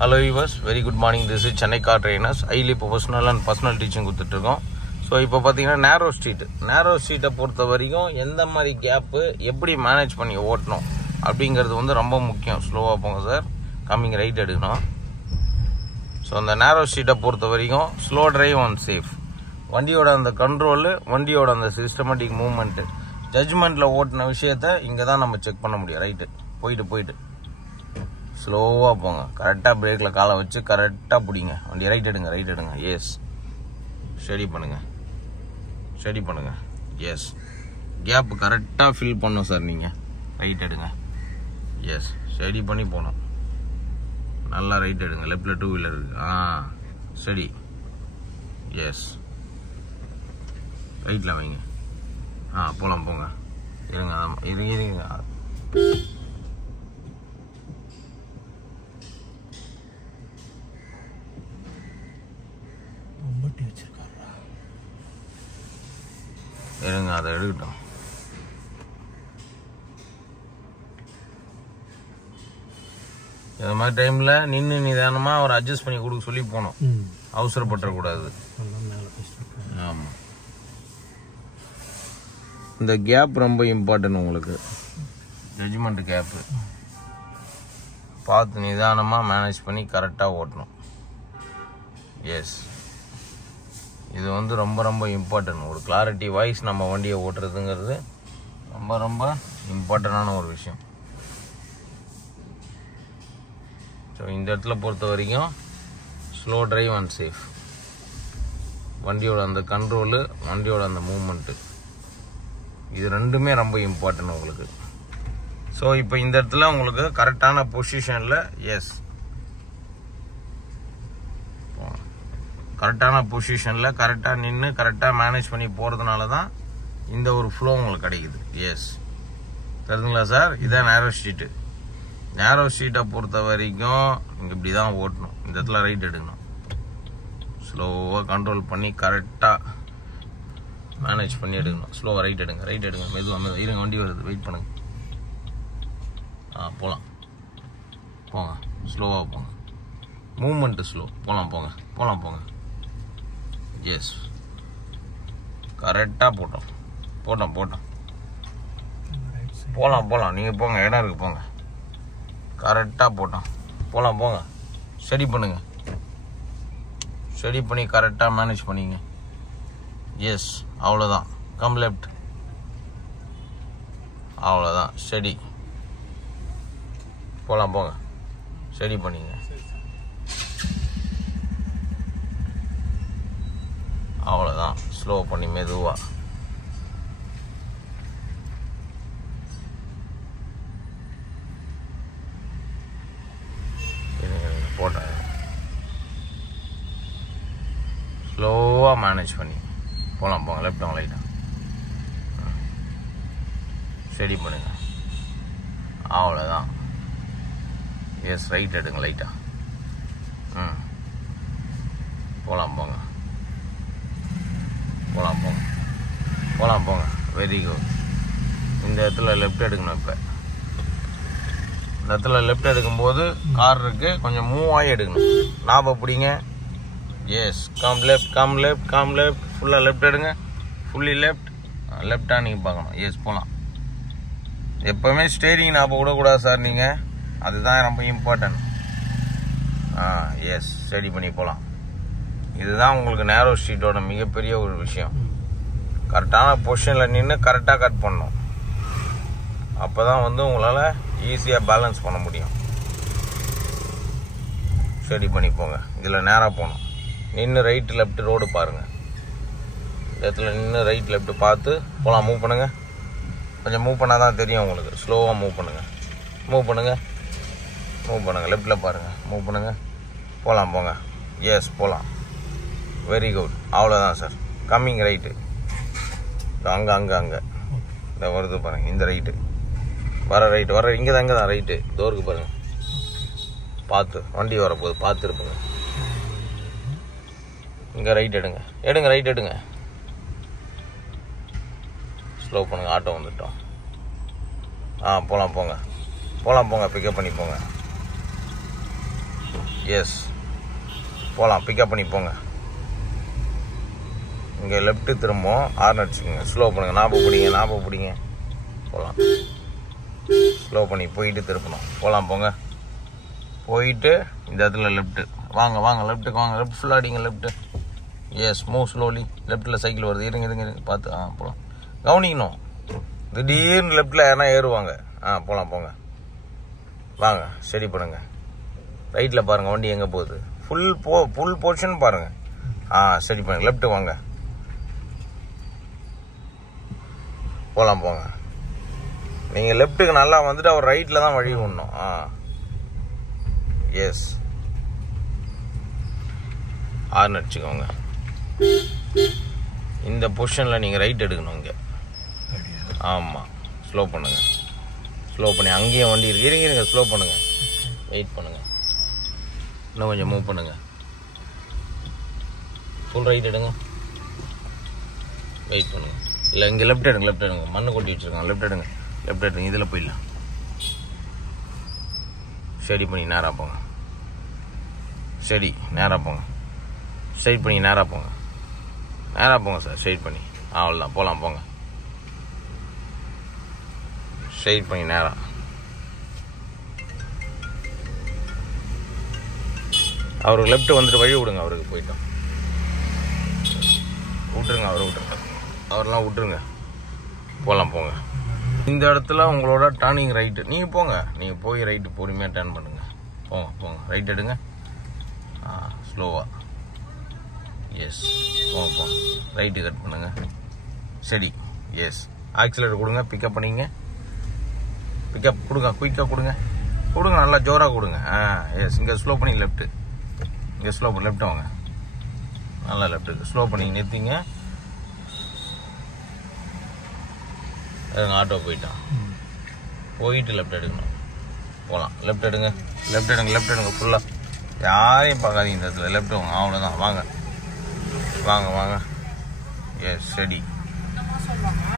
Hello viewers, very good morning. This is Chennai Car Trainers, highly professional and personal teaching கொடுத்துட்ருக்கோம். So இப்போ பார்த்தீங்கன்னா நேரோ ஸ்ட்ரீட்டை பொறுத்த வரைக்கும் எந்த மாதிரி கேப்பு எப்படி மேனேஜ் பண்ணி ஓட்டணும் அப்படிங்கிறது வந்து ரொம்ப முக்கியம். ஸ்லோவாக போங்க சார், கம்மிங் ரைட் எடுக்கணும். ஸோ அந்த நேரோ ஸ்ட்ரீட்டை பொறுத்த வரைக்கும் ஸ்லோ டிரைவ் அண்ட் சேஃப், வண்டியோட அந்த கண்ட்ரோலு, வண்டியோட அந்த சிஸ்டமேட்டிக் மூவ்மெண்ட்டு, ஜட்ஜ்மெண்ட்டில் ஓட்டின விஷயத்த இங்கே தான் நம்ம செக் பண்ண முடியும். ரைட்டு போயிட்டு ஸ்லோவாக போங்க, கரெக்டாக பிரேக்கில் காலை வச்சு கரெக்டாக பிடிங்க வண்டி. ரைட் எடுங்க. எஸ், ஸ்டடி பண்ணுங்க. எஸ், கேப் கரெக்டாக ஃபில் பண்ணும் சார். நீங்கள் ரைட் எடுங்க. எஸ், ஸ்டடி பண்ணி போகணும். நல்லா ரைட் எடுங்க. லெஃப்டில் 2 வீலர் இருக்கு. ஸ்டடி. எஸ், ரைட்டில் வைங்க. போகலாம் போங்க. இருங்க. இருங்க, அதை எடுக்கட்டும். இந்த மாதிரி டைமில் நின்று நிதானமாக அவர் அட்ஜஸ்ட் பண்ணி கொடுக்க சொல்லி போகணும். அவசரப்பட்டுறக்கூடாது. ஆமாம், இந்த கேப் ரொம்ப இம்பார்ட்டன்ட் உங்களுக்கு. ஜட்ஜ்மெண்ட் கேப்பு பார்த்து நிதானமாக மேனேஜ் பண்ணி கரெக்டாக ஓட்டணும். எஸ், இது வந்து ரொம்ப இம்பார்ட்டன்ட். ஒரு கிளாரிட்டி வாய்ஸ் நம்ம வண்டியை ஓட்டுறதுங்கிறது ரொம்ப இம்பார்ட்டண்டான ஒரு விஷயம். ஸோ இந்த இடத்துல பொறுத்த வரைக்கும் ஸ்லோ டிரைவ் அண்ட் சேஃப், வண்டியோட அந்த கண்ட்ரோலு, வண்டியோட அந்த மூவ்மெண்ட்டு, இது ரெண்டுமே ரொம்ப இம்பார்ட்டன்ட் உங்களுக்கு. ஸோ இப்போ இந்த இடத்துல உங்களுக்கு கரெக்டான பொசிஷனில், எஸ், கரெக்டான பொசிஷனில் கரெக்டாக நின்று கரெக்டாக மேனேஜ் பண்ணி போகிறதுனால தான் இந்த ஒரு ஃப்ளோ உங்களுக்கு கிடைக்குது. எஸ், தெரியுதுங்களா சார்? இதான் நேரோ ஸ்ட்ரீட்டை பொறுத்த வரைக்கும் நீங்கள் இப்படி தான் ஓட்டணும். இந்த இடத்துல ரைட் எடுக்கணும். ஸ்லோவாக கண்ட்ரோல் பண்ணி கரெக்டாக மேனேஜ் பண்ணி எடுக்கணும். ஸ்லோவாக ரைட் எடுங்க. மெதுவாக இருங்க, வண்டி வருது, வெயிட் பண்ணுங்க. போங்க, ஸ்லோவாக போங்க. Movement slow. போகலாம். எஸ், கரெக்டாக போட்டோம். போகலாம். நீங்கள் போங்க, இடம் இருக்கு, போங்க. கரெக்டாக போங்க. ஸ்டடி பண்ணுங்க. ஸ்டடி பண்ணி கரெக்டாக மேனேஜ் பண்ணிங்க. எஸ், அவ்வளோதான். கம் லெஃப்ட், அவ்வளோதான். ஸ்டடி. போங்க. ஸ்டடி பண்ணிங்க. அவ்வளோதான். ஸ்லோ பண்ணி மெதுவாக. போட்டேன். ஸ்லோவாக மேனேஜ் பண்ணி போகலாம். லெஃப்ட் வாங்க, லைட்டாக ஸ்டடி பண்ணுங்க. அவ்வளோதான். எஸ், ரைட் எடுங்க லைட்டாக. போகலாம். Very good. இந்த இடத்துல லெஃப்ட் எடுக்கணும். இப்போ இந்த இடத்துல லெஃப்ட் எடுக்கும்போது கார் இருக்கு, கொஞ்சம் மூவ் ஆகி எடுக்கணும். ஞாபகம் பிடிங்க. Yes, come left. ஃபுல்லாக லெஃப்ட் எடுங்க. ஃபுல்லி லெஃப்டாக நீங்கள் பார்க்கணும். எஸ், போகலாம். எப்போவுமே ஸ்டேரிங் ஞாபகம் விடக்கூடாது சார் நீங்கள், அதுதான் ரொம்ப இம்பார்ட்டன்ட். எஸ், ஸ்டடி பண்ணி போகலாம். இதுதான் உங்களுக்கு நேரோ ஸ்ட்ரீட்டோட மிகப்பெரிய ஒரு விஷயம். கரெக்டான பொசிஷனில் நின்று கரெக்டாக கட் பண்ணணும். அப்போ தான் வந்து உங்களால் ஈஸியாக பேலன்ஸ் பண்ண முடியும். ஸ்டடி பண்ணி போங்க. இதில் நேராக போகணும். நின்று ரைட் லெஃப்ட் ரோடு பாருங்கள். இந்த இடத்துல நின்று ரைட் லெஃப்ட் பார்த்து போகலாம். மூவ் பண்ணுங்கள். கொஞ்சம் மூவ் பண்ணால் தான் தெரியும் உங்களுக்கு. ஸ்லோவாக மூவ் பண்ணுங்கள். லெஃப்டில் பாருங்கள். மூவ் பண்ணுங்கள். போங்க. எஸ், போகலாம். Very good. அவ்வளோதான் சார். Coming right. அங்கே இந்த வருது பாருங்கள். இந்த ரைட்டு வர இங்கே தான் ரைட்டு. டோருக்கு பாருங்கள். பார்த்து வண்டி வரப்போகுது, பார்த்து இருப்போங்க. இங்கே ரைட் எடுங்க. ஸ்லோ பண்ணுங்க. ஆட்டோ வந்துட்டோம். போகலாம் போங்க. பிக்கப் பண்ணி போங்க. எஸ் போகலாம், பிக்கப் பண்ணி போங்க. இங்கே லெஃப்ட்டு திரும்பவும் ஹார்ன் அடிச்சுக்கோங்க, ஸ்லோ பண்ணுங்கள், நாற்பது பிடிங்க போகலாம். ஸ்லோ பண்ணி போயிட்டு திருப்பணும், போகலாம் போங்க. போயிட்டு இந்த இடத்துல லெஃப்ட்டு வாங்க லெஃப்ட்டுக்கு வாங்க, லெஃப்ட் ஃபுல்லாக அடிங்க லெஃப்ட்டு. Yes move slowly. லெஃப்ட்டில் சைக்கிள் வருது, இருங்க பார்த்து போகலாம். கவனிக்கணும், திடீர்னு லெஃப்ட்டில் யாருனா ஏறுவாங்க. போகலாம் போங்க, வாங்க சரி பண்ணுங்க. ரைட்டில் பாருங்கள் வண்டி எங்கே போகுது, ஃபுல் போர்ஷன் பாருங்கள். சரி பண்ணுங்க, லெஃப்ட்டு வாங்க, போகலாம் போங்க. நீங்கள் லெஃப்ட்டுக்கு நல்லா வந்துட்டு அவர் ரைட்டில் தான் வழி விடணும். எஸ் ஹார்ன் அடிச்சுக்கோங்க. இந்த பொசிஷனில் நீங்கள் ரைட் எடுக்கணும் இங்கே. ஆமாம் ஸ்லோ பண்ணுங்கள், ஸ்லோ பண்ணி அங்கேயும் வண்டி இருக்கு, இருங்க ஸ்லோ பண்ணுங்கள், வெயிட் பண்ணுங்கள், இன்னும் கொஞ்சம் மூவ் பண்ணுங்கள். ஃபுல் ரைட் எடுங்க, வெயிட் பண்ணுங்கள். இல்லை இங்கே லெஃப்ட் எடுங்க, மண்ணு கொட்டி வச்சுருக்காங்க, லெஃப்ட் எடுங்க, இதில் போயிடலாம். சரி பண்ணி நேராக போங்க, சரி நேராக போங்க, ஸ்ட்ரைட் பண்ணி நேராக போங்க சார், ஸ்ட்ரைட் பண்ணி அவ்வளோதான், போகலாம் போங்க. ஸ்ட்ரைட் பண்ணி நேராக அவருக்கு லெஃப்ட் வந்துட்டு வழி விடுங்க, அவருக்கு போயிட்டோம் விட்டுருங்க, அவரெல்லாம் விட்டுருங்க, போகலாம் போங்க. இந்த இடத்துல உங்களோட டர்னிங் ரைட்டு, நீங்கள் போங்க, நீங்கள் போய் ரைட்டு பொறுமையாக டர்ன் பண்ணுங்க, போங்க ரைட் எடுங்க, ஸ்லோவாக. எஸ் போங்க ரைட்டு கட் பண்ணுங்க, சரி. எஸ் ஆக்சிலேட்டர் கொடுங்க, பிக்கப் பண்ணிங்க, பிக்கப் கொடுங்க, குயிக்காக கொடுங்க, நல்லா ஜோராக கொடுங்க. எஸ் இங்கே ஸ்லோ பண்ணி லெஃப்ட்டு, இங்கே ஸ்லோ பண்ணி லெஃப்ட் வாங்க, நல்லா லெஃப்ட்டுக்கு ஸ்லோ பண்ணி நிறுத்திங்க. ஆட்டோ போயிட்டு லெஃப்ட் எடுக்கணும், போகலாம். லெஃப்ட் எடுங்க ஃபுல்லாக, யாரையும் பார்க்காதீங்க இந்த இடத்துல, லெஃப்ட் வாங்க, அவ்வளோதான். வாங்க எஸ் சரி.